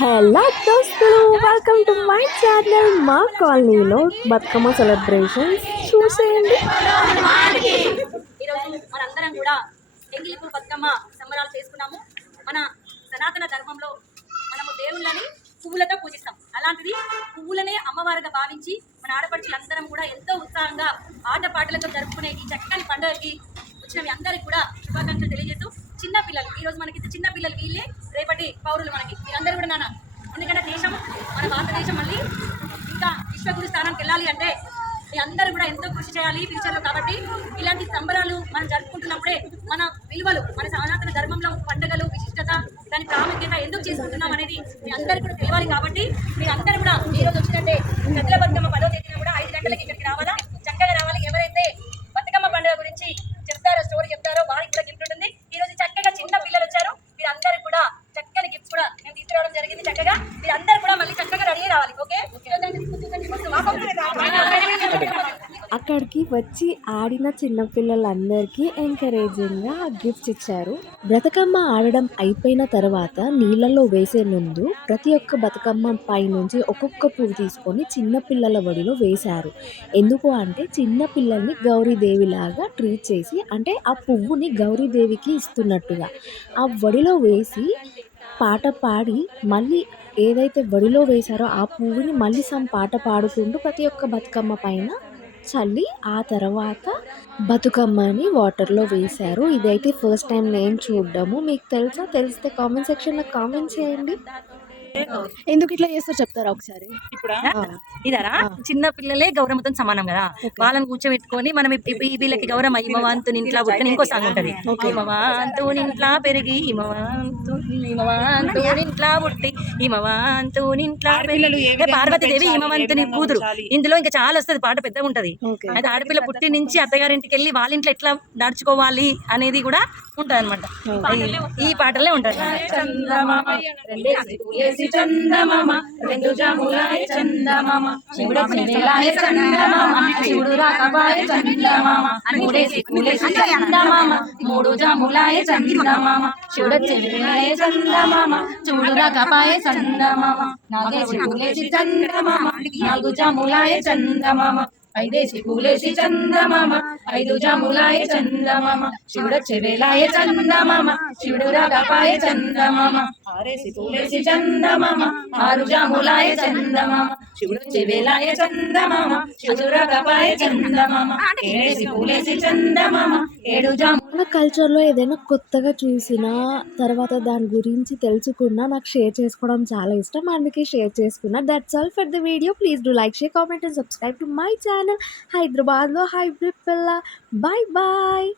Hello దోస్తులు, welcome to my channel. మా కాలనీలో బతుకమ్మ సెలబ్రేషన్స్ చూసేయండి. ఈరోజు మనందరం కూడా ఎంగిలిపూలు బతుకమ్మ సంబరాలు చేసుకున్నాము. మన సనాతన ధర్మంలో మనము దేవుళ్ళని పువ్వులతో పూజిస్తాం. అలాంటిది పువ్వులనే అమ్మవారిగా భావించి మన ఆడపడుచులందరం కూడా ఎంతో ఉత్సాహంగా ఆటపాటలతో జరుపుకునే ఈ చక్కని పండుగకి వచ్చిన మీ అందరికి కూడా శుభాకాంక్షలు తెలియజేస్తూ, చిన్న పిల్లలు ఈరోజు మనకి చిన్న పిల్లలు వీళ్ళే రేపటి పౌరులు మనకి. మీరందరూ కూడా నాన్న, ఎందుకంటే దేశం మన భారతదేశం మళ్ళీ ఇంకా విశ్వగురు స్థానానికి వెళ్ళాలి అంటే మీ అందరూ కూడా ఎంతో కృషి చేయాలి ఫ్యూచర్లో. కాబట్టి ఇలాంటి సంబరాలు మనం జరుపుకుంటున్నప్పుడే మన విలువలు, మన సనాతన ధర్మంలో పండుగలు విశిష్టత, దాని ప్రాముఖ్యత ఎందుకు చేసుకుంటున్నాం అనేది మీ అందరికీ కూడా తెలియాలి. కాబట్టి మీరు అందరూ కూడా ఈ రోజు వచ్చినట్టే పెద్దల బతుకమ్మ 10వ తేదీన కూడా 5 గంటలకి ఇక్కడికి రావాలా, చక్కగా రావాలి. ఎవరైతే బతుకమ్మ పండుగ గురించి చెప్తారో, స్టోరీ చెప్తారో వారికి కూడా గిఫ్ట్ ఉంటుంది. ఈ రోజు చక్కగా చిన్న పిల్లలు వచ్చారు, మీరందరూ కూడా చక్కని గిఫ్ట్స్ కూడా మేము తీసుకురావడం జరిగింది. చక్కగా మీరందరూ కూడా మళ్ళీ చక్కగా రెడీ రావాలి. ఓకే, అక్కడికి వచ్చి ఆడిన చిన్నపిల్లలందరికీ ఎంకరేజింగ్గా గిఫ్ట్స్ ఇచ్చారు. బతుకమ్మ ఆడడం అయిపోయిన తర్వాత నీళ్ళలో వేసే ముందు ప్రతి ఒక్క బతుకమ్మ పై నుంచి ఒక్కొక్క పువ్వు తీసుకొని చిన్నపిల్లల వడిలో వేశారు. ఎందుకు అంటే చిన్నపిల్లల్ని గౌరీదేవిలాగా ట్రీట్ చేసి, అంటే ఆ పువ్వుని గౌరీదేవికి ఇస్తున్నట్టుగా ఆ వడిలో వేసి పాట పాడి, మళ్ళీ ఏదైతే వడిలో వేశారో ఆ పువ్వుని మళ్ళీ పాట పాడుకుంటూ ప్రతి ఒక్క బతుకమ్మ పైన చల్లి ఆ తర్వాత బతుకమ్మని వాటర్లో వేశారు. ఇదైతే ఫస్ట్ టైం నేను చూడడము. మీకు తెలుసా? తెలిస్తే కామెంట్ సెక్షన్లో కామెంట్ చేయండి. ఎందుకు ఇట్లా చేస్తారో చెప్తారా ఒకసారి? ఇదారా చిన్న పిల్లలే గౌరమ్మతో సమానం కదా, వాళ్ళని కూర్చోబెట్టుకొని మనం వీళ్ళకి గౌరవం ఇమవాంతుని ఇంట్లో పుట్టిన ఇంకో సాంగ్ ఉంటది. ఇమవాంతుని ఇంట్లో పెరిగి ఇమవాంతుని ఇంట్లో పుట్టి ఇమవాంతుని ఇంట్లో పార్వతీదేవి ఇమవంతుని కూతురు. ఇందులో ఇంకా చాలా వస్తుంది, పాట పెద్దగా ఉంటది. అయితే ఆడపిల్ల పుట్టి నుంచి అత్తగారింటికి వెళ్ళి వాళ్ళ ఇంట్లో ఎట్లా నడుచుకోవాలి అనేది కూడా ఉంటది అనమాట. ఈ పాటలే ఉంటది. చందమామ రెండు జాములాయ చందమామ చూడలాయ చందమామ చూడు రాకబాయ చందమామ మూడేసి కూలేసి చందమామ మూడు జాములాయ చందమామ చూడలాయ చందమామ చూడు రాకబాయ చందమామ నాగేసి కూలేసి చందమామ నాలుగు జాములాయ చందమామ ఐదేసి పూలేసి చందమామ ఐదు జాములాయ చందమామ చూడచెవేలాయ చందమామ శివుడు రాగపాయ చందమామ ఆరేసి పూలేసి చందమామ ఆరు జాములాయ చందమామ శివుడు చెవేలాయ చందమామ శివుడు రాగపాయ చందమామ ఏడేసి పూలేసి చందమామ ఏడు జాము. మన కల్చర్లో ఏదైనా కొత్తగా చూసినా తర్వాత దాని గురించి తెలుసుకున్నా నాకు షేర్ చేసుకోవడం చాలా ఇష్టం, అందుకే షేర్ చేసుకున్నా. That's all for the video. Please do like, share, comment and subscribe to my channel. హైదరాబాద్లో హైబ్రిడ్ పిల్ల. Bye bye.